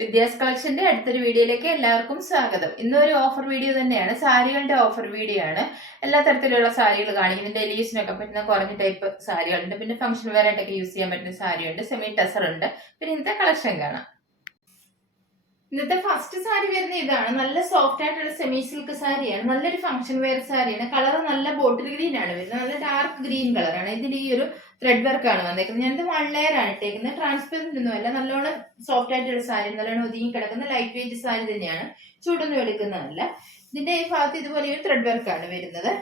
വിദ്യാസ് കളക്ഷന്റെ അടുത്തൊരു വീഡിയോയിലേക്ക് എല്ലാവർക്കും സ്വാഗതം. ഇന്നൊരു ഓഫർ വീഡിയോ തന്നെയാണ്. സാരികളുടെ ഓഫർ വീഡിയോ ആണ്. എല്ലാ തരത്തിലുള്ള സാരികൾ കാണിക്കുന്നുണ്ട്. ഡെയിലി യൂസിനൊക്കെ പറ്റുന്ന കുറഞ്ഞ ടൈപ്പ് സാരികളുണ്ട്. പിന്നെ ഫംഗ്ഷൻ വെയർ ആയിട്ടൊക്കെ യൂസ് ചെയ്യാൻ പറ്റുന്ന സാരിയുണ്ട്. സെമി ടസർ ഉണ്ട്. പിന്നെ ഇന്നത്തെ കളക്ഷൻ കാണാം. ഇന്നത്തെ ഫസ്റ്റ് സാരി വരുന്ന ഇതാണ്. നല്ല സോഫ്റ്റ് ആയിട്ടുള്ള സെമി സിൽക്ക് സാരിയാണ്. നല്ലൊരു ഫംഗ്ഷൻ വെയർ സാരിയാണ്. കളർ നല്ല ബോട്ടിൽ ഗ്രീൻ ആണ് വരുന്നത്. നല്ല ഡാർക്ക് ഗ്രീൻ കളറാണ്. ഇതിന്റെ ഈ ഒരു ത്രെഡ് വർക്ക് ആണ് വന്നേക്കുന്നത്. ഞാനിത് 1 ലെയർ ആണ് ഇട്ടേക്കുന്നത്. ട്രാൻസ്പെറന്റ് ഒന്നുമല്ല. നല്ലോണം സോഫ്റ്റ് ആയിട്ടുള്ള സാരി, നല്ലോണം ഒതുങ്ങി കിടക്കുന്ന ലൈറ്റ് വെയിറ്റ് സാരി തന്നെയാണ്. ചൂടൊന്നും എടുക്കുന്നതല്ല. ഇതിന്റെ ഈ ഭാഗത്ത് ഇതുപോലെ ഒരു ത്രെഡ് വർക്ക് ആണ് വരുന്നത്.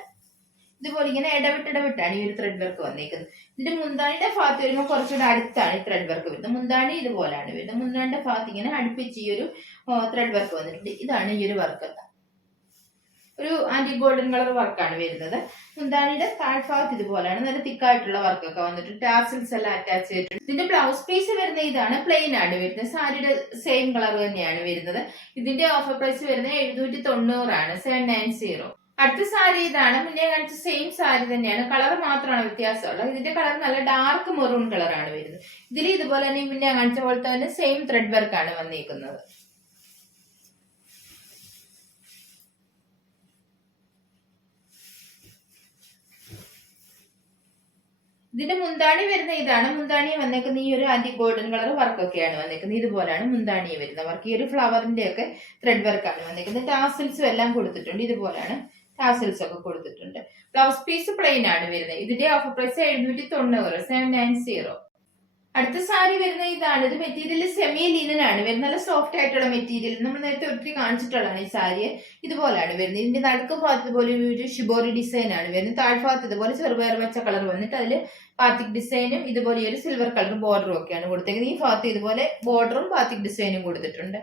ഇതുപോലെ ഇങ്ങനെ ഇടവിട്ടാണ് ഈ ഒരു ത്രെഡ് വർക്ക് വന്നേക്കുന്നത്. ഇതിന്റെ മുന്താണിയുടെ ഭാഗത്ത് വരുമ്പോൾ കുറച്ചുകൂടെ അടുത്താണ് ഈ ത്രെഡ് വർക്ക് വരുന്നത്. മുന്താണി ഇതുപോലെയാണ് വരുന്നത്. മുന്താണിയുടെ ഭാഗത്ത് ഇങ്ങനെ അടുപ്പിച്ച് ഈ ഒരു ത്രെഡ് വർക്ക് വന്നിട്ടുണ്ട്. ഇതാണ് ഈ ഒരു വർക്ക്. ഒരു ആന്റി ഗോൾഡൻ കളർ വർക്കാണ് വരുന്നത്. മുന്താണിയുടെ താഴ്ഭാഗത്ത് ഇതുപോലെയാണ്. നല്ല തിക്കായിട്ടുള്ള വർക്കൊക്കെ വന്നിട്ട് ടാസിൽസ് എല്ലാം അറ്റാച്ച് ചെയ്തിട്ടുണ്ട്. ഇതിന്റെ ബ്ലൗസ് പീസ് വരുന്ന ഇതാണ്. പ്ലെയിൻ ആണ് വരുന്നത്. സാരിയുടെ സെയിം കളർ തന്നെയാണ് വരുന്നത്. ഇതിന്റെ ഓഫർ പ്രൈസ് വരുന്നത് 790 ആണ്. 790. അടുത്ത സാരി ഇതാണ്. മുന്നേ കാണിച്ച സെയിം സാരി തന്നെയാണ്. കളർ മാത്രമാണ് വ്യത്യാസമുള്ളത്. ഇതിന്റെ കളർ നല്ല ഡാർക്ക് മെറൂൺ കളറാണ് വരുന്നത്. ഇതിൽ ഇതുപോലെ തന്നെ മുന്നേ കാണിച്ച പോലെ തന്നെ സെയിം ത്രെഡ് വർക്കാണ് വന്നിരിക്കുന്നത്. ഇതിന്റെ മുന്താണി വരുന്ന ഇതാണ്. മുന്താണി വന്നേക്കുന്ന ഈ ഒരു ആന്റി ഗോൾഡൻ കളർ വർക്കൊക്കെയാണ് വന്നേക്കുന്നത്. ഇതുപോലെയാണ് മുന്താണി വരുന്ന വർക്ക്. ഈ ഒരു ഫ്ലവറിന്റെ ഒക്കെ ത്രെഡ് വർക്കാണ് വന്നേക്കുന്നത്. ടാസിൽസും എല്ലാം കൊടുത്തിട്ടുണ്ട്. ഇതുപോലെയാണ് ടാസിൽസ് ഒക്കെ കൊടുത്തിട്ടുണ്ട്. ബ്ലൗസ് പീസ് പ്ലെയിൻ ആണ് വരുന്നത്. ഇതിന്റെ ഓഫർ പ്രൈസ് 790. 790. അടുത്ത സാരി വരുന്ന ഇതാണ്. ഇത് മെറ്റീരിയൽ സെമി ലിനൻ ആണ് വരുന്നത്. നല്ല സോഫ്റ്റ് ആയിട്ടുള്ള മെറ്റീരിയൽ. നമ്മൾ നേരത്തെ ഒത്തിരി കാണിച്ചിട്ടുള്ളതാണ് ഈ സാരി. ഇതുപോലെയാണ് വരുന്നത്. ഇതിന്റെ നടുക്ക് ഭാഗത്ത് പോലെ ഒരു ഷിബോറി ഡിസൈൻ ആണ് വരുന്നത്. താഴ്ഭാഗത്ത് ഇതുപോലെ ചെറുപയർ വെച്ച കളർ വന്നിട്ട് അതിൽ ബാത്തിക് ഡിസൈനും ഇതുപോലെ ഒരു സിൽവർ കളർ ബോർഡറും ഒക്കെയാണ് കൊടുത്തേക്കുന്നത്. ഈ ഭാഗത്ത് ഇതുപോലെ ബോർഡറും ബാത്തിക് ഡിസൈനും കൊടുത്തിട്ടുണ്ട്.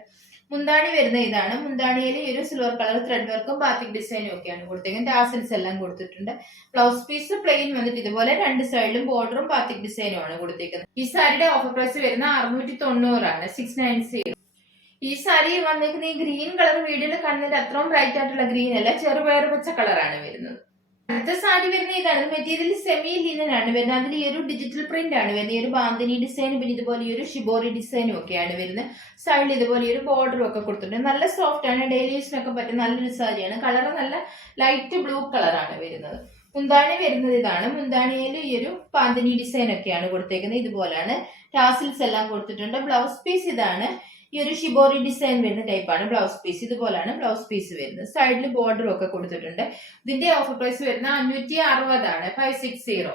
മുന്താണി വരുന്ന ഇതാണ്. മുന്താണിയിൽ ഒരു സിൽവർ കളർ ത്രെഡ് വർക്കും ബാത്തിക് ഡിസൈനും ഒക്കെയാണ് കൊടുത്തേക്കുന്നത്. ടാസിൽസ് എല്ലാം കൊടുത്തിട്ടുണ്ട്. ബ്ലൗസ് പീസ് പ്ലെയിൻ വന്നിട്ട് ഇതുപോലെ രണ്ട് സൈഡിലും ബോർഡറും ബാത്തിക് ഡിസൈനും ആണ് കൊടുത്തേക്കുന്നത്. ഈ സാരിയുടെ ഓഫർ പ്രൈസ് വരുന്ന 690 ആണ്. 690. ഈ സാരി വന്നേക്കുന്ന ഈ ഗ്രീൻ കളർ വീഡിയോയിൽ കാണുന്നത് അത്രയും ബ്രൈറ്റ് ആയിട്ടുള്ള ഗ്രീൻ അല്ല, ചെറുപയർ പച്ച കളറാണ് വരുന്നത്. അടുത്ത സാരി വരുന്ന ഇതാണ്. മെറ്റീരിയൽ സെമി ലിനൻ ആണ് വരുന്നത്. അതിൽ ഈ ഒരു ഡിജിറ്റൽ പ്രിന്റ് ആണ് വരുന്നത്. ഈ ഒരു ബാന്തിനി ഡിസൈനും പിന്നെ ഇതുപോലെ ഒരു ഷിബോറി ഡിസൈനും ഒക്കെയാണ് വരുന്നത്. സൈഡിൽ ഇതുപോലെ ഒരു ബോർഡറും ഒക്കെ കൊടുത്തിട്ടുണ്ട്. നല്ല സോഫ്റ്റ് ആണ്. ഡെയിലി യൂസിനൊക്കെ പറ്റുന്ന നല്ലൊരു സാരിയാണ്. കളർ നല്ല ലൈറ്റ് ബ്ലൂ കളറാണ് വരുന്നത്. മുന്താണി വരുന്നത് ഇതാണ്. മുന്താണിയിൽ ഈ ഒരു ബാന്തിനി ഡിസൈൻ ഒക്കെയാണ് കൊടുത്തേക്കുന്നത്. ഇതുപോലെയാണ് ടാസിൽസ് എല്ലാം കൊടുത്തിട്ടുണ്ട്. ബ്ലൗസ് പീസ് ഇതാണ്. ഈ ഒരു ഷിബോറി ഡിസൈൻ വരുന്ന ടൈപ്പാണ് ബ്ലൗസ് പീസ്. ഇതുപോലാണ് ബ്ലൗസ് പീസ് വരുന്നത്. സൈഡിൽ ബോർഡറും ഒക്കെ കൊടുത്തിട്ടുണ്ട്. ഇതിന്റെ ഓഫർ പ്രൈസ് വരുന്ന 560 ആണ്. 560.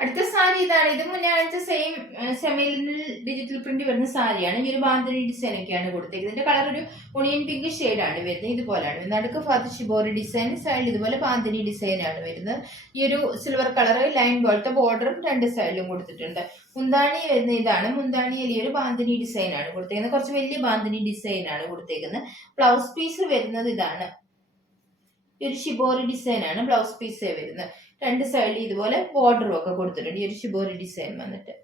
അടുത്ത സാരി ഇതാണ്. ഇത് മുന്നേ കാണിച്ച സെയിം സെമിലിനൽ ഡിജിറ്റൽ പ്രിന്റ് വരുന്ന സാരിയാണ്. ഈ ഒരു ബാന്തിനി ഡിസൈൻ ഒക്കെയാണ് കൊടുത്തേക്കുന്നത്. ഇതിന്റെ കളർ ഒരു ഒണിയൻ പിങ്ക് ഷെയ്ഡ് ആണ് വരുന്നത്. ഇതുപോലാണ് നടുക്ക് ഭാഗത്ത് ഷിബോറി ഡിസൈൻ, സൈഡിൽ ഇതുപോലെ ബാന്തിനി ഡിസൈൻ ആണ് വരുന്നത്. ഈ ഒരു സിൽവർ കളർ ലൈൻ പോലത്തെ ബോർഡറും രണ്ട് സൈഡിലും കൊടുത്തിട്ടുണ്ട്. മുന്താണി വരുന്ന ഇതാണ്. മുന്താണിയിൽ ഈ ഒരു ബാന്തിനി ഡിസൈൻ ആണ് കൊടുത്തേക്കുന്നത്. കുറച്ച് വലിയ ബാന്തിനി ഡിസൈൻ ആണ് കൊടുത്തേക്കുന്നത്. ബ്ലൗസ് പീസ് വരുന്നത് ഇതാണ്. ഈ ഒരു ഷിബോറി ഡിസൈൻ ആണ് ബ്ലൗസ് പീസ് വരുന്നത്. രണ്ട് സൈഡിൽ ഇതുപോലെ ബോർഡറും ഒക്കെ കൊടുത്തിട്ടുണ്ട്. ഈ ഒരു ഷിബോറി ഡിസൈൻ വന്നിട്ട്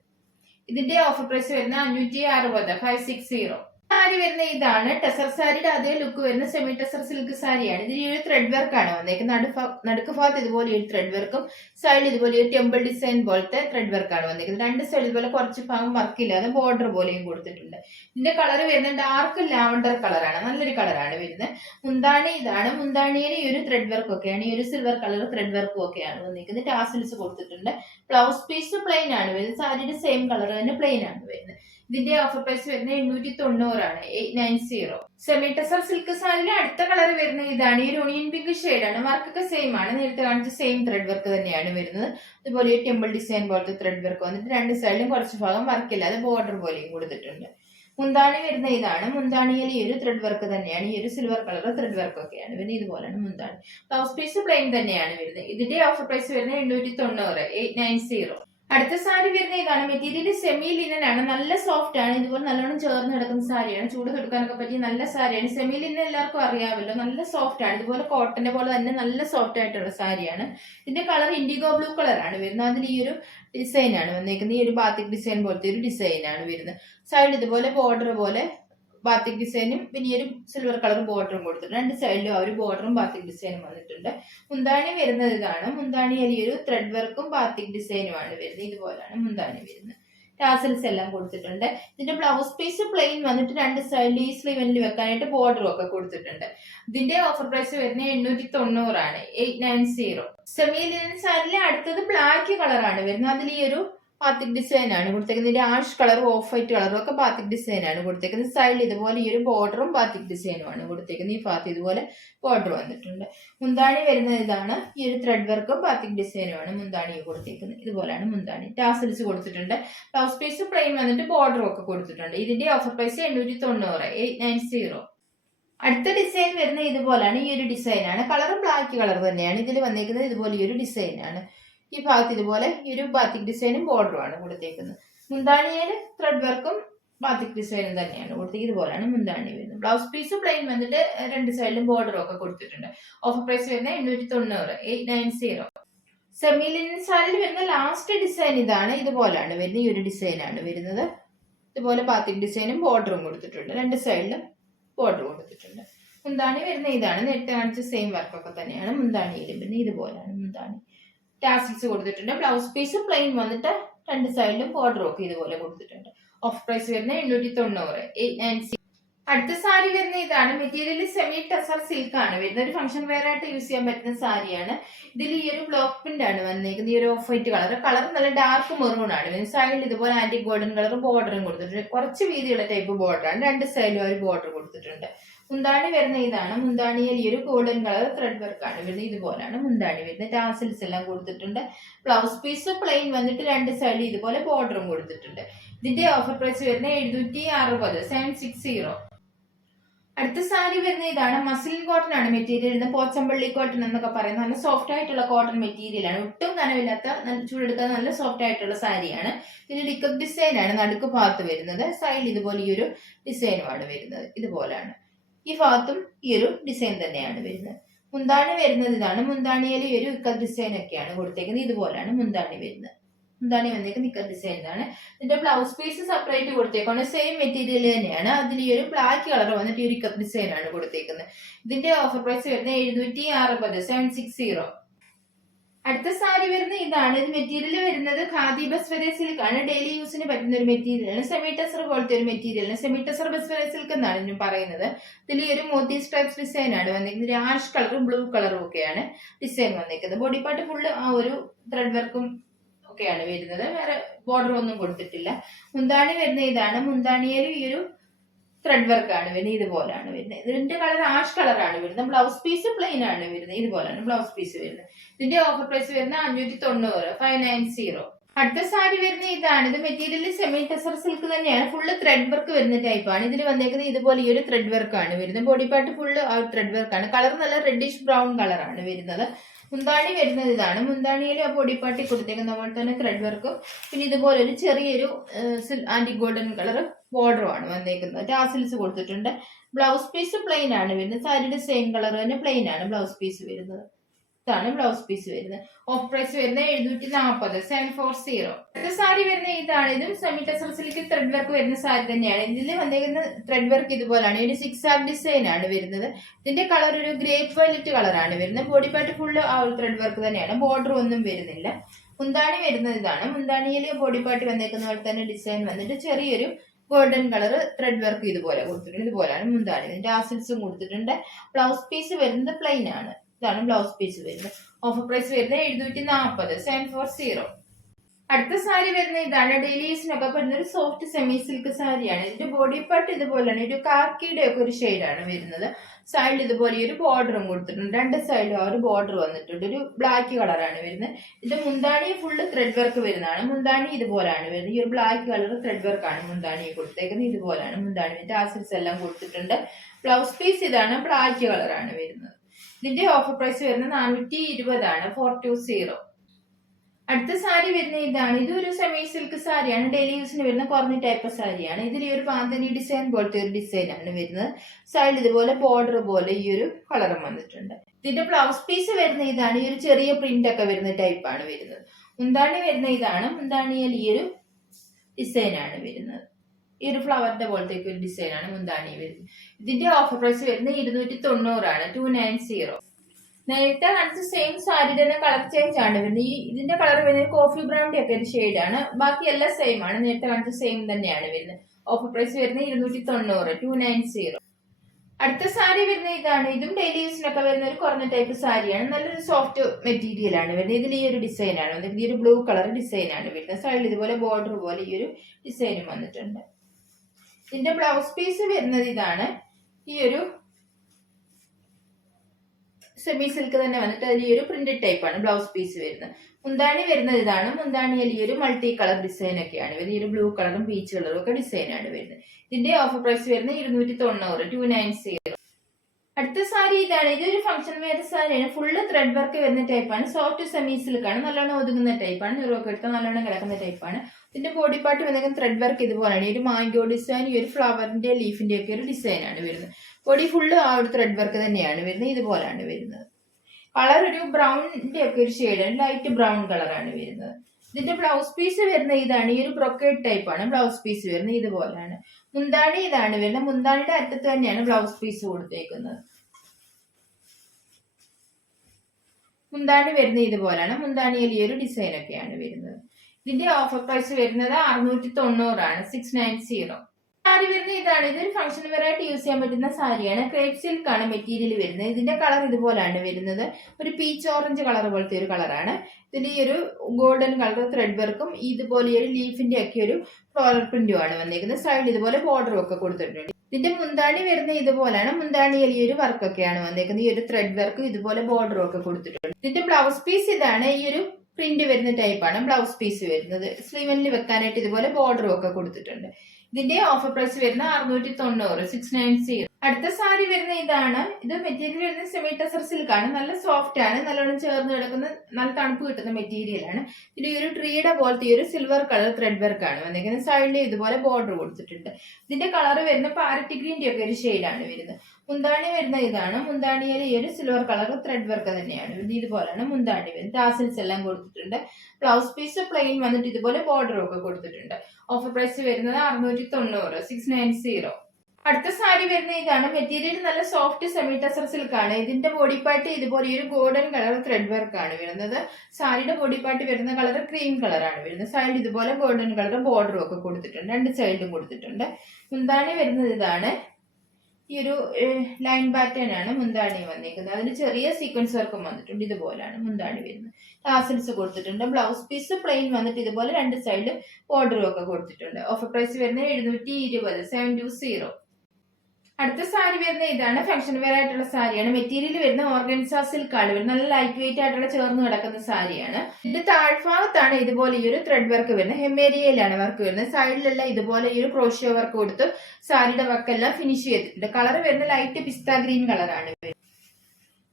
ഇതിന്റെ ഓഫർ പ്രൈസ് വരുന്ന 560. 560. സാരി വരുന്ന ഇതാണ്. ടെസർ സാരിയുടെ അതേ ലുക്ക് വരുന്ന സെമി ടെസർ സിൽക്ക് സാരിയാണ്. ഇതിൽ ഒരു ത്രെഡ് വർക്ക് ആണ് വന്നേക്കുന്നത്. നടുക്ക് ഭാഗത്ത് ഇതുപോലെ ഒരു ത്രെഡ് വർക്കും സൈഡിൽ ഇതുപോലെ ഒരു ടെമ്പിൾ ഡിസൈൻ പോലത്തെ ത്രെഡ് വർക്കാണ് വന്നേക്കുന്നത്. രണ്ട് സൈഡ് ഇതുപോലെ കുറച്ച് ഭാഗം വർക്കില്ലാതെ ബോർഡർ പോലെയും കൊടുത്തിട്ടുണ്ട്. ഇതിന്റെ കളർ വരുന്നത് ഡാർക്ക് ലാവണ്ടർ കളറാണ്. നല്ലൊരു കളറാണ് വരുന്നത്. മുന്താണി ഇതാണ്. മുന്താണിയിൽ ഈ ഒരു ത്രെഡ് വർക്ക് ഒക്കെയാണ്. ഈ ഒരു സിൽവർ കളർ ത്രെഡ് വർക്കും ഒക്കെയാണ് വന്നിരിക്കുന്നത്. ടാസിൽസ് കൊടുത്തിട്ടുണ്ട്. ബ്ലൗസ് പീസ് പ്ലെയിൻ ആണ് വരുന്നത്. സാരിയുടെ സെയിം കളർ തന്നെ പ്ലെയിൻ ആണ് വരുന്നത്. ഇതിന്റെ ഓഫർ പ്രൈസ് വരുന്നത് 890 ആണ്. 890. സെമി ടെസർ സിൽക്ക് സാരിയിലെ അടുത്ത കളർ വരുന്നത് ഇതാണ്. ഈ ഒരു ഒണിയൻ പിങ്ക് ഷെയ്ഡാണ്. വർക്കൊക്കെ സെയിം ആണ്. നേരത്തെ കാണിച്ച സെയിം ത്രെഡ് വർക്ക് തന്നെയാണ് വരുന്നത്. അതുപോലെ ഒരു ടെമ്പിൾ ഡിസൈൻ പോലത്തെ ത്രെഡ് വർക്ക് വന്നിട്ട് രണ്ട് സൈഡിലും കുറച്ച് ഭാഗം വർക്കില്ലാതെ ബോർഡർ പോലെയും കൊടുത്തിട്ടുണ്ട്. മുന്താണി വരുന്ന ഇതാണ്. മുന്താണിയിൽ ഈ ഒരു ത്രെഡ് വർക്ക് തന്നെയാണ്. ഈ ഒരു സിൽവർ കളർ ത്രെഡ് വർക്ക് ഒക്കെയാണ് വരുന്നത്. ഇതുപോലെയാണ് മുന്താണി. ബ്ലൗസ് പീസ് പ്ലെയിൻ തന്നെയാണ് വരുന്നത്. ഇതിന്റെ ഓഫർ പ്രൈസ് വരുന്നത് 890. 890. അടുത്ത സാരി വരുന്ന ഇതാണ്. മെറ്റീരിയൽ സെമി ലിനൻ ആണ്. നല്ല സോഫ്റ്റ് ആണ്. ഇതുപോലെ നല്ലോണം ചേർന്ന് കിടക്കുന്ന സാരിയാണ്. ചൂട് കൊടുക്കാനൊക്കെ പറ്റിയ നല്ല സാരിയാണ്. സെമി ലിനൻ എല്ലാവർക്കും അറിയാമല്ലോ. നല്ല സോഫ്റ്റ് ആണ്. ഇതുപോലെ കോട്ടന്റെ പോലെ തന്നെ നല്ല സോഫ്റ്റ് ആയിട്ടുള്ള സാരിയാണ്. ഇതിന്റെ കളർ ഇൻഡിഗോ ബ്ലൂ കളറാണ് വരുന്നത്. അതിൽ ഈ ഒരു ഡിസൈൻ ആണ് വന്നേക്കുന്നത്. ഈ ഒരു ബാത്തിക് ഡിസൈൻ പോലത്തെ ഒരു ഡിസൈൻ ആണ് വരുന്നത്. സൈഡിൽ ഇതുപോലെ ബോർഡർ പോലെ ബാത്തിക് ഡിസൈനും പിന്നെ ഈ ഒരു സിൽവർ കളർ ബോർഡറും കൊടുത്തിട്ടുണ്ട്. രണ്ട് സൈഡിലും ആ ഒരു ബോർഡറും ബാത്തിക് ഡിസൈനും വന്നിട്ടുണ്ട്. മുന്താണി വരുന്നത് ഇതാണ്. മുന്താണിയിൽ ഈ ഒരു ത്രെഡ് വർക്കും ബാത്തിക് ഡിസൈനുമാണ് വരുന്നത്. ഇതുപോലാണ് മുന്താണി വരുന്നത്. ടാസൽസ് എല്ലാം കൊടുത്തിട്ടുണ്ട്. ഇതിന്റെ ബ്ലൗസ് പീസ് പ്ലെയിൻ വന്നിട്ട് രണ്ട് സൈഡിൽ ഈ സ്ലീവനിൽ വെക്കാനായിട്ട് ബോർഡറും ഒക്കെ കൊടുത്തിട്ടുണ്ട്. ഇതിന്റെ ഓഫർ പ്രൈസ് വരുന്നത് 890 ആണ്, 890. സെമി ലിനൻ സാരിയിലെ അടുത്തത് ബ്ലാക്ക് കളറാണ് വരുന്നത്. അതിൽ ഈ ഒരു ബാത്തിക് ഡിസൈൻ ആണ് കൊടുത്തേക്കുന്നത്. ഇതിന്റെ ആഷ് കളറും ഓഫ് വൈറ്റ് കളറും ഒക്കെ ബാത്തിക് ഡിസൈൻ ആണ് കൊടുത്തേക്കുന്നത്. സൈഡിൽ ഇതുപോലെ ഈ ഒരു ബോർഡറും ബാത്തിക് ഡിസൈനും ആണ് കൊടുത്തേക്കുന്നത്. ഈ ഭാഗത്ത് ഇതുപോലെ ബോർഡർ വന്നിട്ടുണ്ട്. മുന്താണി വരുന്നത് ഇതാണ്. ഈ ഒരു ത്രെഡ് വർക്കും ബാത്തിക് ഡിസൈനും ആണ് മുന്താണി കൊടുത്തേക്കുന്നത്. ഇതുപോലെയാണ് മുന്താണി. ടാസൽസ് കൊടുത്തിട്ടുണ്ട്. ബ്ലൗസ് പീസ് പ്ലെയിൻ വന്നിട്ട് ബോർഡറും ഒക്കെ കൊടുത്തിട്ടുണ്ട്. ഇതിന്റെ ഓഫർ പ്രൈസ് 890, 890. അടുത്ത ഡിസൈൻ വരുന്നത് ഇതുപോലാണ്. ഈ ഒരു ഡിസൈൻ ആണ്. കളർ ബ്ലാക്ക് കളർ തന്നെയാണ്. ഇതിൽ വന്നേക്കുന്നത് ഇതുപോലെ ഈ ഒരു ഡിസൈൻ ആണ്. ഈ ഭാഗത്ത് ഇതുപോലെ ഈ ഒരു ബാത്തിക് ഡിസൈനും ബോർഡറും ആണ് കൊടുത്തേക്കുന്നത്. മുന്താണിയിൽ ത്രെഡ് വർക്കും ബാത്തിക് ഡിസൈനും തന്നെയാണ് കൊടുത്തത്. ഇതുപോലെയാണ് മുന്താണി വരുന്നത്. ബ്ലൗസ് പീസ് പ്ലെയിൻ വന്നിട്ട് രണ്ട് സൈഡിലും ബോർഡറും ഒക്കെ കൊടുത്തിട്ടുണ്ട്. ഓഫർ പ്രൈസ് വരുന്നത് 890, 890. സെമി ലിനൻ സാരിയിൽ വരുന്ന ലാസ്റ്റ് ഡിസൈൻ ഇതാണ്. ഇതുപോലാണ് വരുന്നത്. ഈ ഒരു ഡിസൈൻ ആണ് വരുന്നത്. ഇതുപോലെ ബാത്തിക് ഡിസൈനും ബോർഡറും കൊടുത്തിട്ടുണ്ട്. രണ്ട് സൈഡിലും ബോർഡർ കൊടുത്തിട്ടുണ്ട്. മുന്താണി വരുന്ന ഇതാണ്. നേരത്തെ കാണിച്ച സെയിം വർക്കൊക്കെ തന്നെയാണ് മുന്താണിയിൽ വരുന്നത്. ഇതുപോലാണ് മുന്താണി. ടാസിൽസ് കൊടുത്തിട്ടുണ്ട്. ബ്ലൗസ് പീസ് പ്ലെയിൻ വന്നിട്ട് രണ്ട് സൈഡിലും ബോർഡറും ഒക്കെ ഇതുപോലെ കൊടുത്തിട്ടുണ്ട്. ഓഫ് പ്രൈസ് വരുന്നത് 890, 890. അടുത്ത സാരി വരുന്ന ഇതാണ്. മെറ്റീരിയൽ സെമി ടസർ സിൽക്ക് ആണ് വരുന്നത്. ഒരു ഫംഗ്ഷൻ വെയർ ആയിട്ട് യൂസ് ചെയ്യാൻ പറ്റുന്ന സാരിയാണ്. ഇതിൽ ഈ ഒരു ബ്ലോക്ക് പ്രിന്റ് ആണ് വന്നേക്കുന്നത്. ഈ ഒരു ഓഫ് വൈറ്റ് കളർ നല്ല ഡാർക്ക് മെറൂൺ ആണ് വരുന്നത്. സൈഡിൽ ഇതുപോലെ ആന്റി ഗോൾഡൻ കളർ ബോർഡറും കൊടുത്തിട്ടുണ്ട്. കുറച്ച് വീതിയുള്ള ടൈപ്പ് ബോർഡർ ആണ്. രണ്ട് സൈഡിലും ഒരു ബോർഡർ കൊടുത്തിട്ടുണ്ട്. മുന്താണി വരുന്ന ഇതാണ്. മുന്താണിയിൽ ഈ ഒരു ഗോൾഡൻ കളർ ത്രെഡ് വർക്ക് ആണ് വരുന്നത്. ഇതുപോലാണ് മുന്താണി വരുന്നത്. ടാസൽസ് എല്ലാം കൊടുത്തിട്ടുണ്ട്. ബ്ലൗസ് പീസ് പ്ലെയിൻ വന്നിട്ട് രണ്ട് സൈഡിൽ ഇതുപോലെ ബോർഡറും കൊടുത്തിട്ടുണ്ട്. ഇതിന്റെ ഓഫർ പ്രൈസ് വരുന്നത് 760, 760. അടുത്ത സാരി വരുന്ന ഇതാണ്. മസിലിൻ കോട്ടൺ ആണ് മെറ്റീരിയൽ. പോച്ചമ്പള്ളി കോട്ടൺ എന്നൊക്കെ പറയുന്നത് നല്ല സോഫ്റ്റ് ആയിട്ടുള്ള കോട്ടൺ മെറ്റീരിയൽ ആണ്. ഒട്ടും കനവില്ലാത്ത ചൂടെടുക്കാൻ നല്ല സോഫ്റ്റ് ആയിട്ടുള്ള സാരിയാണ്. ഇതിൽ ഡിക്കപ്പ് ഡിസൈൻ ആണ് നടുക്ക് ഭാഗത്ത് വരുന്നത്. സൈഡിൽ ഇതുപോലെ ഈ ഒരു ഡിസൈനുമാണ് വരുന്നത്. ഇതുപോലാണ്. ഈ ഭാഗത്തും ഈ ഒരു ഡിസൈൻ തന്നെയാണ് വരുന്നത്. മുന്താണി വരുന്നത് ഇതാണ്. മുന്താണിയിൽ ഈ ഒരു ഇക്കത്ത് ഡിസൈൻ ഒക്കെയാണ് കൊടുത്തേക്കുന്നത്. ഇതുപോലാണ് മുന്താണി വരുന്നത്. മുന്താണി വന്നേക്കുന്നത് ഇക്കത്ത് ഡിസൈൻ ആണ്. ഇതിന്റെ ബ്ലൗസ് പീസ് സെപ്പറേറ്റ് കൊടുത്തേക്കാണ്. സെയിം മെറ്റീരിയൽ തന്നെയാണ്. അതിൽ ഈ ഒരു ബ്ലാക്ക് കളർ വന്നിട്ട് ഈ ഒരു ഇക്കത്ത് ഡിസൈൻ ആണ് കൊടുത്തേക്കുന്നത്. ഇതിന്റെ ഓഫർ പ്രൈസ് വരുന്നത് 760, 760. അടുത്ത സാരി വരുന്നത് ഇതാണ്. ഇത് മെറ്റീരിയൽ വരുന്നത് ഖാദി ബസ്വരെ സിൽക്ക് ആണ്. ഡെയിലി യൂസിന് പറ്റുന്ന ഒരു മെറ്റീരിയൽ ആണ്. സെമി ടസർ പോലത്തെ ഒരു മെറ്റീരിയൽ ആണ്. സെമി ടസർ ബസ്വരെ സിൽക്ക് എന്നാണ് ഇതിന് പറയുന്നത്. ഇതിൽ ഈ ഒരു മോത്തി സ്ട്രൈപ്സ് ഡിസൈൻ ആണ് വന്നിരിക്കുന്നത്. ഒരു ആഷ് കളറും ബ്ലൂ കളറും ഒക്കെയാണ് ഡിസൈൻ വന്നിരിക്കുന്നത്. ബോഡി പാർട്ട് ഫുള്ള് ആ ഒരു ത്രെഡ് വർക്കും ഒക്കെയാണ് വരുന്നത്. വേറെ ബോർഡർ ഒന്നും കൊടുത്തിട്ടില്ല. മുന്താണി വരുന്ന ഇതാണ്. മുന്താണിയിൽ ഈ ഒരു ത്രെഡ് വർക്ക് ആണ് വരുന്നത്. ഇതുപോലാണ് വരുന്നത്. ഇതിന്റെ കളർ ആഷ് കളറാണ് വരുന്നത്. ബ്ലൗസ് പീസ് പ്ലെയിൻ ആണ് വരുന്നത്. ഇതുപോലാണ് ബ്ലൗസ് പീസ് വരുന്നത്. ഇതിന്റെ ഓഫർ പ്രൈസ് വരുന്നത് 590, 590. അടുത്ത സാരി വരുന്ന ഇതാണ്. ഇത് മെറ്റീരിയൽ സെമി ടസർ സിൽക്ക് തന്നെയാണ്. ഫുള്ള് ത്രെഡ് വർക്ക് വരുന്ന ടൈപ്പാണ്. ഇതിൽ വന്നേക്കുന്നത് ഇതുപോലെ ഈ ഒരു ത്രെഡ് വർക്ക് ആണ് വരുന്നത്. ബോഡി പാർട്ട് ഫുള്ള് ആ ത്രെഡ് വർക്ക് ആണ്. കളർ നല്ല റെഡിഷ് ബ്രൗൺ കളറാണ് വരുന്നത്. മുന്താണി വരുന്നത് ഇതാണ്. മുന്താണിയിൽ ആ ബോഡി പാർട്ടി കൊടുത്തേക്കുന്ന പോലെ തന്നെ ത്രെഡ് വർക്കും പിന്നെ ഇതുപോലെ ഒരു ചെറിയൊരു ആന്റി ഗോൾഡൻ കളർ ബോർഡറും ആണ് വന്നേക്കുന്നത്. ടാസിൽസ് കൊടുത്തിട്ടുണ്ട്. ബ്ലൗസ് പീസ് പ്ലെയിൻ ആണ് വരുന്നത്. സാരിയുടെ സെയിം കളർ തന്നെ പ്ലെയിൻ ആണ് ബ്ലൗസ് പീസ് വരുന്നത്. ഇതാണ് ബ്ലൗസ് പീസ് വരുന്നത്. ഓഫ് പ്രൈസ് വരുന്നത് 740, 740. അടുത്ത സാരി വരുന്ന ഇതാണ്. ഇതും semi tussar silk thread work വരുന്ന സാരി തന്നെയാണ്. ഇതിൽ വന്നേക്കുന്ന ത്രെഡ് വർക്ക് ഇതുപോലാണ്. ഒരു 6 ഡിസൈൻ ആണ് വരുന്നത്. ഇതിന്റെ കളർ ഒരു ഗ്രേപ്പ് വയലറ്റ് കളറാണ് വരുന്നത്. ബോഡി പാർട്ട് ഫുള്ള് ആ ഒരു ത്രെഡ് വർക്ക് തന്നെയാണ്. ബോർഡർ ഒന്നും വരുന്നില്ല. മുന്താണി വരുന്നത് ഇതാണ്. മുന്താണിയിൽ ബോഡി പാർട്ട് വന്നേക്കുന്ന പോലെ തന്നെ ഡിസൈൻ വന്നിട്ട് ചെറിയൊരു ഗോൾഡൻ കളർ ത്രെഡ് വർക്ക് ഇതുപോലെ കൊടുത്തിട്ടുണ്ട്. ഇതുപോലാണ് മുന്താണി. ടാസിൽസും കൊടുത്തിട്ടുണ്ട്. ബ്ലൗസ് പീസ് വരുന്നത് പ്ലെയിൻ ആണ്. ഇതാണ് ബ്ലൗസ് പീസ് വരുന്നത്. ഓഫർ പ്രൈസ് വരുന്നത് 740, 740. അടുത്ത സാരി വരുന്ന ഇതാണ്. ഡെയിലി യൂസിനൊക്കെ പറ്റുന്ന ഒരു സോഫ്റ്റ് സെമി സിൽക്ക് സാരിയാണ്. ഇതിന്റെ ബോഡി പാർട്ട് ഇതുപോലെയാണ്. ഒരു കാക്കിയുടെ ഒക്കെ ഒരു ഷെയ്ഡാണ് വരുന്നത്. സൈഡിൽ ഇതുപോലെ ഒരു ബോർഡറും കൊടുത്തിട്ടുണ്ട്. രണ്ട് സൈഡിലും ആ ഒരു ബോർഡർ വന്നിട്ടുണ്ട്. ഒരു ബ്ലാക്ക് കളറാണ് വരുന്നത്. ഇത് മുന്താണി ഫുള്ള് ത്രെഡ് വർക്ക് വരുന്നതാണ്. മുന്താണി ഇതുപോലാണ് വരുന്നത്. ഈ ഒരു ബ്ലാക്ക് കളർ ത്രെഡ് വർക്കാണ് മുന്താണി കൊടുത്തേക്കുന്നത്. ഇതുപോലാണ് മുന്താണി. ടാസിൽസ് എല്ലാം കൊടുത്തിട്ടുണ്ട്. ബ്ലൗസ് പീസ് ഇതാണ്. ബ്ലാക്ക് കളറാണ് വരുന്നത്. ഇതിന്റെ ഓഫർ പ്രൈസ് വരുന്നത് 420 ആണ്, 420. അടുത്ത സാരി വരുന്ന ഇതാണ്. ഇതൊരു സെമി സിൽക്ക് സാരിയാണ്. ഡെയിലി യൂസിന് വരുന്ന കുറഞ്ഞ ടൈപ്പ് സാരിയാണ്. ഇതിൽ ഈ ഒരു ബാന്തിനി ഡിസൈൻ പോലത്തെ ഒരു ഡിസൈൻ ആണ് വരുന്നത്. സൈഡിൽ ഇതുപോലെ ബോർഡർ പോലെ ഈ ഒരു കളറും വന്നിട്ടുണ്ട്. ഇതിന്റെ ബ്ലൗസ് പീസ് വരുന്ന ഇതാണ്. ഈ ഒരു ചെറിയ പ്രിന്റ് ഒക്കെ വരുന്ന ടൈപ്പാണ് വരുന്നത്. മുന്താണി വരുന്ന ഇതാണ്. മുന്താണിയിൽ ഈ ഒരു ഡിസൈൻ ആണ് വരുന്നത്. ഈ ഒരു ഫ്ലവറിന്റെ പോലത്തെ ഒരു ഡിസൈൻ ആണ് മുന്താണി വരുന്നത്. ഇതിന്റെ ഓഫർ പ്രൈസ് വരുന്നത് 290 ആണ്, 290. നേരത്തെ കാണിച്ച സെയിം സാരിയുടെ തന്നെ കളർ ചേഞ്ച് ആണ് വരുന്നത്. ഇതിന്റെ കളർ വരുന്നത് കോഫി ബ്രൗണിന്റെ ഒക്കെ ഒരു ഷെയ്ഡാണ്. ബാക്കി എല്ലാം സെയിം ആണ്. നേരത്തെ കാണിച്ച സെയിം തന്നെയാണ് വരുന്നത്. ഓഫർ പ്രൈസ് വരുന്നത് 290, 290. അടുത്ത സാരി വരുന്ന ഇതാണ്. ഇതും ഡെയിലി യൂസിനൊക്കെ വരുന്ന ഒരു കുറഞ്ഞ ടൈപ്പ് സാരിയാണ്. നല്ലൊരു സോഫ്റ്റ് മെറ്റീരിയൽ ആണ് വരുന്നത്. ഇതിൽ ഈ ഒരു ഡിസൈൻ ആണ് വരുന്നത്. ഈ ഒരു ബ്ലൂ കളർ ഡിസൈൻ ആണ് വരുന്നത്. സൈഡിൽ ഇതുപോലെ ബോർഡർ പോലെ ഈ ഒരു ഡിസൈനും വന്നിട്ടുണ്ട്. ഇതിന്റെ ബ്ലൗസ് പീസ് വരുന്നത് ഇതാണ്. ഈ ഒരു സെമി സിൽക്ക് തന്നെ വന്നിട്ട് അതിൽ ഈ ഒരു പ്രിന്റഡ് ടൈപ്പ് ആണ് ബ്ലൗസ് പീസ് വരുന്നത്. മുന്താണി വരുന്നത് ഇതാണ്. മുന്താണിയിൽ ഈ ഒരു മൾട്ടി കളർ ഡിസൈൻ ഒക്കെയാണ് വരുന്നത്. ഈ ഒരു ബ്ലൂ കളറും പീച്ച് കളറും ഒക്കെ ഡിസൈൻ ആണ് വരുന്നത്. ഇതിന്റെ ഓഫർ പ്രൈസ് വരുന്നത് 290, 290. അടുത്ത സാരി ഇതാണ്. ഇതൊരു ഫംഗ്ഷൻ വെയർ സാരിയാണ്. ഫുള്ള് ത്രെഡ് വർക്ക് വരുന്ന ടൈപ്പാണ്. സോഫ്റ്റ് സെമി സിൽക്കാണ്. നല്ലോണം ഒതുങ്ങുന്ന ടൈപ്പാണ്. നിറമൊക്കെ എടുത്താൽ നല്ലോണം കിടക്കുന്ന ടൈപ്പാണ്. ഇതിന്റെ ബോഡി പാർട്ട് വന്നിരിക്കുന്ന ത്രെഡ് വർക്ക് ഇതുപോലെയാണ്. ഈ ഒരു മാംഗോ ഡിസൈൻ, ഈ ഒരു ഫ്ലവറിന്റെ ലീഫിന്റെ ഒക്കെ ഒരു ഡിസൈൻ ആണ് വരുന്നത്. ബോഡി ഫുള്ള് ആ ഒരു ത്രെഡ് വർക്ക് തന്നെയാണ് വരുന്നത്. ഇതുപോലാണ് വരുന്നത്. കളർ ഒരു ബ്രൗണിന്റെ ഒക്കെ ഒരു ഷെയ്ഡാണ്. ലൈറ്റ് ബ്രൗൺ കളറാണ് വരുന്നത്. ഇതിന്റെ ബ്ലൗസ് പീസ് വരുന്ന ഇതാണ്. ഈ ഒരു ബ്രൊക്കേഡ് ടൈപ്പ് ആണ് ബ്ലൗസ് പീസ് വരുന്നത്. ഇതുപോലാണ്. മുന്താണി ഇതാണ് വരുന്നത്. മുന്താണിയുടെ അറ്റത്ത് തന്നെയാണ് ബ്ലൗസ് പീസ് കൊടുത്തേക്കുന്നത്. മുന്താണി വരുന്നത് ഇതുപോലാണ്. മുന്താണിയിൽ ഈ ഒരു ഡിസൈൻ ഒക്കെയാണ് വരുന്നത്. ഇതിന്റെ ഓഫർ പ്രൈസ് വരുന്നത് 690 ആണ്, 690. സാരി വരുന്നത് ഇതാണ്. ഇതൊരു ഫംഗ്ഷൻ വെയർ ആയിട്ട് യൂസ് ചെയ്യാൻ പറ്റുന്ന സാരിയാണ്. ക്രേപ്പ് സിൽക്ക് ആണ് മെറ്റീരിയൽ വരുന്നത്. ഇതിന്റെ കളർ ഇതുപോലാണ് വരുന്നത്. ഒരു പീച്ച് ഓറഞ്ച് കളർ പോലത്തെ ഒരു കളറാണ്. ഇതിൽ ഈ ഒരു ഗോൾഡൻ കളർ ത്രെഡ് വർക്കും ഇതുപോലെ ഒരു ലീഫിന്റെ ഒക്കെ ഒരു ഫ്ലോറൽ പ്രിന്റും ആണ് വന്നിരിക്കുന്നത്. സൈഡിൽ ഇതുപോലെ ബോർഡറും ഒക്കെ കൊടുത്തിട്ടുണ്ട്. ഇതിന്റെ മുന്താണി വരുന്നത് ഇതുപോലാണ്. മുന്താണിയിൽ ഈ ഒരു വർക്കൊക്കെയാണ് വന്നിരിക്കുന്നത്. ഈ ഒരു ത്രെഡ് വർക്കും ഇതുപോലെ ബോർഡറും ഒക്കെ കൊടുത്തിട്ടുണ്ട്. ഇതിന്റെ ബ്ലൗസ് പീസ് ഇതാണ്. ഈ ഒരു പ്രിന്റ് വരുന്ന ടൈപ്പാണ് ബ്ലൗസ് പീസ് വരുന്നത്. സ്ലീവനിൽ വെക്കാനായിട്ട് ഇതുപോലെ ബോർഡറും ഒക്കെ കൊടുത്തിട്ടുണ്ട്. ഇതിന്റെ ഓഫർ പ്രൈസ് വരുന്ന 690, 690. അടുത്ത സാരി വരുന്ന ഇതാണ്. ഇത് മെറ്റീരിയൽ വരുന്നത് സെമി ടെസർ സിൽക്ക് ആണ്. നല്ല സോഫ്റ്റ് ആണ്. നല്ലോണം ചേർന്ന് കിടക്കുന്ന നല്ല തണുപ്പ് കിട്ടുന്ന മെറ്റീരിയൽ ആണ്. ഇതിൽ ഒരു ട്രീയുടെ പോലത്തെ ഒരു സിൽവർ കളർ ത്രെഡ് വർക്ക് ആണ് വന്നിരിക്കുന്നത്. സൈഡിൽ ഇതുപോലെ ബോർഡർ കൊടുത്തിട്ടുണ്ട്. ഇതിന്റെ കളർ വരുന്ന പാരറ്റ് ഗ്രീൻ്റെ ഒക്കെ ഒരു ഷെയ്ഡാണ് വരുന്നത്. മുന്താണി വരുന്ന ഇതാണ്. മുന്താണിയിൽ ഈ ഒരു സിൽവർ കളർ ത്രെഡ് വർക്ക് തന്നെയാണ്. ഇതുപോലെയാണ് മുന്താണി വരുന്നത്. ടാസിൽസ് എല്ലാം കൊടുത്തിട്ടുണ്ട്. ബ്ലൗസ് പീസ് പ്ലെയിൻ വന്നിട്ട് ഇതുപോലെ ബോർഡറും ഒക്കെ കൊടുത്തിട്ടുണ്ട്. ഓഫർ പ്രൈസ് വരുന്നത് 690, 690. അടുത്ത സാരി വരുന്ന ഇതാണ്. മെറ്റീരിയൽ നല്ല സോഫ്റ്റ് സെമി ടെസർ സിൽക്ക് ആണ്. ഇതിന്റെ ബോഡി പാർട്ട് ഇതുപോലെ ഒരു ഗോൾഡൻ കളർ ത്രെഡ് വർക്ക് ആണ് വരുന്നത്. സാരിയുടെ ബോഡി പാർട്ട് വരുന്ന കളർ ക്രീം കളർ ആണ് വരുന്നത്. സൈഡിൽ ഇതുപോലെ ഗോൾഡൻ കളർ ബോർഡറും ഒക്കെ കൊടുത്തിട്ടുണ്ട്. രണ്ട് സൈഡിലും കൊടുത്തിട്ടുണ്ട്. മുന്താണി വരുന്നത് ഇതാണ്. ഈ ഒരു ലൈൻ പാറ്റേൺ ആണ് മുന്താണി വന്നിരിക്കുന്നത്. അതിന് ചെറിയ സീക്വൻസ് വർക്കും വന്നിട്ടുണ്ട്. ഇതുപോലാണ് മുന്താണി വരുന്നത്. ടാസിൽസ് കൊടുത്തിട്ടുണ്ട്. ബ്ലൗസ് പീസ് പ്ലെയിൻ വന്നിട്ട് ഇതുപോലെ രണ്ട് സൈഡിൽ ബോർഡറും ഒക്കെ കൊടുത്തിട്ടുണ്ട്. ഓഫർ പ്രൈസ് വരുന്നത് 720, 720. അടുത്ത സാരി വരുന്ന ഇതാണ്. ഫംഗ്ഷൻ വെയർ ആയിട്ടുള്ള സാരിയാണ്. മെറ്റീരിയൽ വരുന്ന ഓർഗൻസ സിൽക്ക് ആണ് വരുന്നത്. നല്ല ലൈറ്റ് വെയിറ്റ് ആയിട്ടുള്ള ചേർന്ന് കിടക്കുന്ന സാരിയാണ്. ഇതിന്റെ താഴ്ഭാഗത്താണ് ഇതുപോലെ ഈ ഒരു ത്രെഡ് വർക്ക് വരുന്നത്. ഹെമേരിയയിലാണ് വർക്ക് വരുന്നത്. സൈഡിലെല്ലാം ഇതുപോലെ ഈ ഒരു ക്രോഷ്യോ വർക്ക് കൊടുത്ത് സാരിയുടെ വർക്കെല്ലാം ഫിനിഷ് ചെയ്തിട്ടുണ്ട്. കളർ വരുന്ന ലൈറ്റ് പിസ്ത ഗ്രീൻ കളറാണ് വരുന്നത്.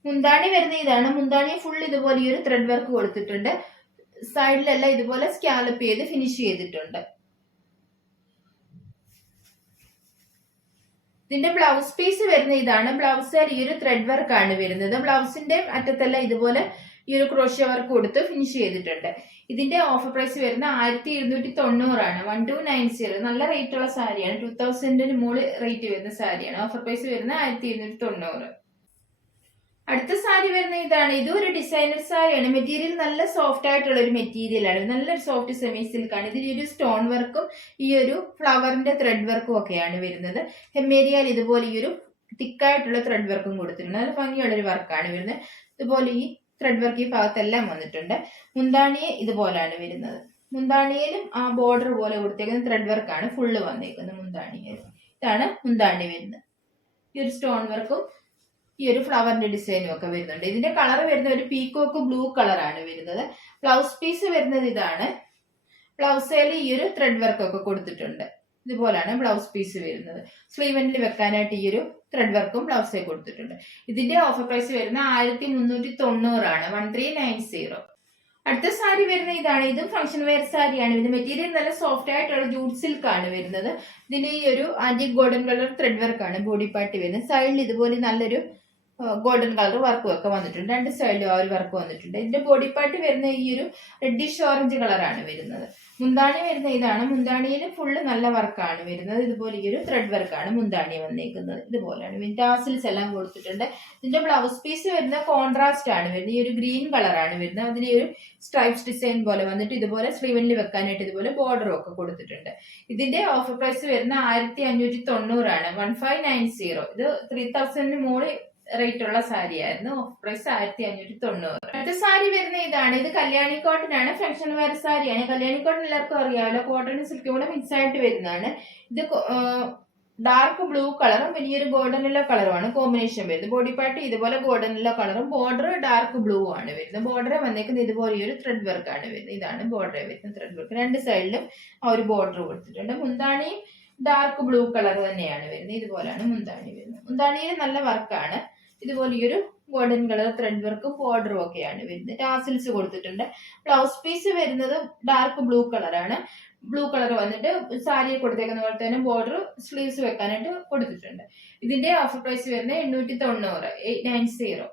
മുന്താണി വരുന്ന ഇതാണ്. മുന്താണി ഫുൾ ഇതുപോലെ ഈ ഒരു ത്രെഡ് വർക്ക് കൊടുത്തിട്ടുണ്ട്. സൈഡിലെല്ലാം ഇതുപോലെ സ്കാലപ്പ് ചെയ്ത് ഫിനിഷ് ചെയ്തിട്ടുണ്ട്. ഇതിന്റെ ബ്ലൗസ് പീസ് വരുന്ന ഇതാണ്. ബ്ലൗസിൽ ഈ ഒരു ത്രെഡ് വർക്ക് ആണ് വരുന്നത്. ബ്ലൗസിന്റെ അറ്റത്തെല്ലാം ഇതുപോലെ ഈ ഒരു ക്രോഷ്യോ വർക്ക് കൊടുത്ത് ഫിനിഷ് ചെയ്തിട്ടുണ്ട്. ഇതിന്റെ ഓഫർ പ്രൈസ് വരുന്ന 1290 ആണ്, 1290. നല്ല റേറ്റ് ഉള്ള സാരിയാണ്. 2000 മുകളിൽ റേറ്റ് വരുന്ന സാരിയാണ്. ഓഫർ പ്രൈസ് വരുന്ന 1290. അടുത്ത സാരി വരുന്ന ഇതാണ്. ഇതും ഒരു ഡിസൈനർ സാരിയാണ്. മെറ്റീരിയൽ നല്ല സോഫ്റ്റ് ആയിട്ടുള്ള ഒരു മെറ്റീരിയൽ ആണ്. നല്ലൊരു സോഫ്റ്റ് സെമി സിൽക്ക് ആണ്. ഇതിൽ ഒരു സ്റ്റോൺ വർക്കും ഈ ഒരു ഫ്ലവറിന്റെ ത്രെഡ് വർക്കും ഒക്കെയാണ് വരുന്നത്. ഹെമേരിയയിൽ ഇതുപോലെ ഈ ഒരു തിക്കായിട്ടുള്ള ത്രെഡ് വർക്കും കൊടുത്തിട്ടുണ്ട്. നല്ല ഭംഗിയുള്ള ഒരു വർക്കാണ് വരുന്നത്. ഇതുപോലെ ഈ ത്രെഡ് വർക്ക് ഈ ഭാഗത്തെല്ലാം വന്നിട്ടുണ്ട്. മുന്താണിയെ ഇതുപോലാണ് വരുന്നത്. മുന്താണിയിലും ആ ബോർഡർ പോലെ കൊടുത്തേക്കുന്ന ത്രെഡ് വർക്കാണ് ഫുള്ള് വന്നേക്കുന്നത്. മുന്താണിയിൽ ഇതാണ് മുന്താണി വരുന്നത്. ഈ ഒരു സ്റ്റോൺ വർക്കും ഈ ഒരു ഫ്ലവറിന്റെ ഡിസൈനും ഒക്കെ വരുന്നുണ്ട്. ഇതിന്റെ കളർ വരുന്ന ഒരു പീക്കോക്ക് ബ്ലൂ കളറാണ് വരുന്നത്. ബ്ലൗസ് പീസ് വരുന്നത് ഇതാണ്. ബ്ലൗസേൽ ഈ ഒരു ത്രെഡ് വർക്ക് ഒക്കെ കൊടുത്തിട്ടുണ്ട്. ഇതുപോലാണ് ബ്ലൗസ് പീസ് വരുന്നത്. സ്ലീവനിൽ വെക്കാനായിട്ട് ഈ ഒരു ത്രെഡ് വർക്കും ബ്ലൗസേ കൊടുത്തിട്ടുണ്ട്. ഇതിന്റെ ഓഫർ പ്രൈസ് വരുന്ന 1390 ആണ്, 1390. അടുത്ത സാരി വരുന്ന ഇതാണ്. ഇതും ഫംഗ്ഷൻ വെയർ സാരിയാണ്. ഇത് മെറ്റീരിയൽ നല്ല സോഫ്റ്റ് ആയിട്ടുള്ള ജൂട്ട് സിൽക്ക് ആണ് വരുന്നത്. ഇതിന് ഈ ഒരു anti golden colour thread work ആണ് ബോഡി പാർട്ട് വരുന്നത്. സൈഡിൽ ഇതുപോലെ നല്ലൊരു ഗോൾഡൻ കളർ വർക്കും ഒക്കെ വന്നിട്ടുണ്ട്. രണ്ട് സൈഡിലും ആ ഒരു വർക്ക് വന്നിട്ടുണ്ട്. ഇതിന്റെ ബോഡി പാർട്ട് വരുന്ന ഈ ഒരു റെഡിഷ് ഓറഞ്ച് കളറാണ് വരുന്നത്. മുന്താണി വരുന്ന ഇതാണ്. മുന്താണിയിൽ ഫുള്ള് നല്ല വർക്കാണ് വരുന്നത്. ഇതുപോലെ ഈ ഒരു ത്രെഡ് വർക്കാണ് മുന്താണി വന്നേക്കുന്നത്. ഇതുപോലെയാണ് ടാസിൽസ് എല്ലാം കൊടുത്തിട്ടുണ്ട്. ഇതിന്റെ ബ്ലൗസ് പീസ് വരുന്ന കോൺട്രാസ്റ്റ് ആണ് വരുന്നത്. ഈ ഒരു ഗ്രീൻ കളറാണ് വരുന്നത്. അതിന് ഒരു സ്ട്രൈപ്സ് ഡിസൈൻ പോലെ വന്നിട്ട് ഇതുപോലെ സ്ലീവനിൽ വെക്കാനായിട്ട് ഇതുപോലെ ബോർഡറും ഒക്കെ കൊടുത്തിട്ടുണ്ട്. ഇതിന്റെ ഓഫർ പ്രൈസ് വരുന്ന 1590 ആണ്. 1590. ഇത് 3000 മുകളിൽ റേറ്റ് ഉള്ള സാരി ആയിരുന്നു. Off price 1590. അടുത്ത സാരി വരുന്ന ഇതാണ്. ഇത് കല്യാണി കോട്ടൺ ആണ്. ഫംഗ്ഷൻ വെയർ സാരിയാണ്. കല്യാണി കോട്ടൺ എല്ലാവർക്കും അറിയാമല്ലോ. കോട്ടൺ സിൽക്കും കൂടെ മിക്സ് ആയിട്ട് വരുന്നതാണ്. ഇത് ഡാർക്ക് ബ്ലൂ കളറും വലിയൊരു ഗോൾഡൻ യെല്ലോ കളറുമാണ് കോമ്പിനേഷൻ വരുന്നത്. ബോഡി പാർട്ട് ഇതുപോലെ ഗോൾഡൻ യെല്ലോ കളറും ബോർഡർ ഡാർക്ക് ബ്ലൂ ആണ് വരുന്നത്. ബോർഡർ വന്നേക്കുന്നത് ഇതുപോലെ ഒരു ത്രെഡ് വർക്ക് ആണ് വരുന്നത്. ഇതാണ് ബോർഡർ വരുന്നത്, ത്രെഡ് വർക്ക്. രണ്ട് സൈഡിലും ആ ഒരു ബോർഡർ കൊടുത്തിട്ടുണ്ട്. മുന്താണിയും ഡാർക്ക് ബ്ലൂ കളർ തന്നെയാണ് വരുന്നത്. ഇതുപോലെയാണ് മുന്താണി വരുന്നത്. മുന്താണിയിൽ നല്ല വർക്കാണ്. ഇതുപോലെ ഈ ഒരു ഗോൾഡൻ കളർ ത്രെഡ് വർക്കും ബോർഡറും ഒക്കെയാണ് വരുന്നത്. ടാസിൽസ് കൊടുത്തിട്ടുണ്ട്. ബ്ലൗസ് പീസ് വരുന്നത് ഡാർക്ക് ബ്ലൂ കളറാണ്. ബ്ലൂ കളർ വന്നിട്ട് സാരി കൊടുത്തേക്കുന്ന പോലെ തന്നെ ബോർഡർ സ്ലീവ്സ് വെക്കാനായിട്ട് കൊടുത്തിട്ടുണ്ട്. ഇതിന്റെ ഓഫർ പ്രൈസ് വരുന്നത് 890, 890.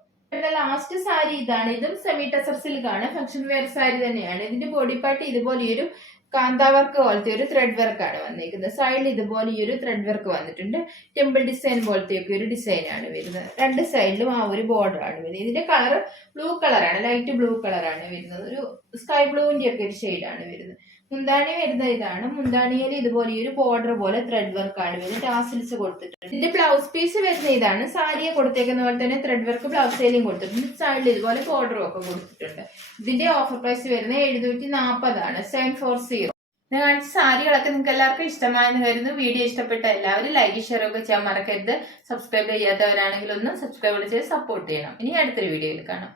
ലാസ്റ്റ് സാരി ഇതാണ്. ഇതും സെമി ടസർ സിൽക്ക് ആണ്. ഫംഗ്ഷൻ വെയർ സാരി തന്നെയാണ്. ഇതിന്റെ ബോഡി പാർട്ട് ഇതുപോലെ ഒരു കാന്ത വർക്ക് പോലത്തെ ഒരു ത്രെഡ് വർക്ക് ആണ് വന്നിരിക്കുന്നത്. സൈഡിൽ ഇതുപോലെ ഈ ഒരു ത്രെഡ് വർക്ക് വന്നിട്ടുണ്ട്. ടെമ്പിൾ ഡിസൈൻ പോലത്തെ ഒക്കെ ഒരു ഡിസൈൻ ആണ് വരുന്നത്. രണ്ട് സൈഡിലും ആ ഒരു ബോർഡർ ആണ് വരുന്നത്. ഇതിന്റെ കളർ ബ്ലൂ കളറാണ്, ലൈറ്റ് ബ്ലൂ കളറാണ് വരുന്നത്. ഒരു സ്കൈ ബ്ലൂവിന്റെ ഒക്കെ ഒരു ഷെയ്ഡാണ് വരുന്നത്. മുന്താണി വരുന്ന ഇതാണ്. മുന്താണിയിൽ ഇതുപോലെ ഒരു ബോർഡർ പോലെ ത്രെഡ് വർക്ക് ആണ് വരുന്നത്. ടാസിൽസ് കൊടുത്തിട്ടുണ്ട്. ഇതിന്റെ ബ്ലൗസ് പീസ് വരുന്ന ഇതാണ്. സാരിയെ കൊടുത്തേക്കുന്ന പോലെ തന്നെ ത്രെഡ് വർക്ക് ബ്ലൗസേലും കൊടുത്തിട്ടുണ്ട്. സൈഡിൽ ഇതുപോലെ ബോർഡറും ഒക്കെ കൊടുത്തിട്ടുണ്ട്. ഇതിന്റെ ഓഫർ പ്രൈസ് വരുന്നത് 740 ആണ്. 740. ഞാൻ കാണിച്ച സാരികളൊക്കെ നിങ്ങൾക്ക് എല്ലാവർക്കും ഇഷ്ടമായെന്ന് കരുതുന്നു. വീഡിയോ ഇഷ്ടപ്പെട്ട എല്ലാവരും ലൈക്ക് ഷെയർ ഒക്കെ ചെയ്യാൻ മറക്കരുത്. സബ്സ്ക്രൈബ് ചെയ്യാത്തവരാണെങ്കിൽ ഒന്ന് സബ്സ്ക്രൈബ് ചെയ്ത് സപ്പോർട്ട് ചെയ്യണം. ഇനി അടുത്തൊരു വീഡിയോയിൽ കാണാം.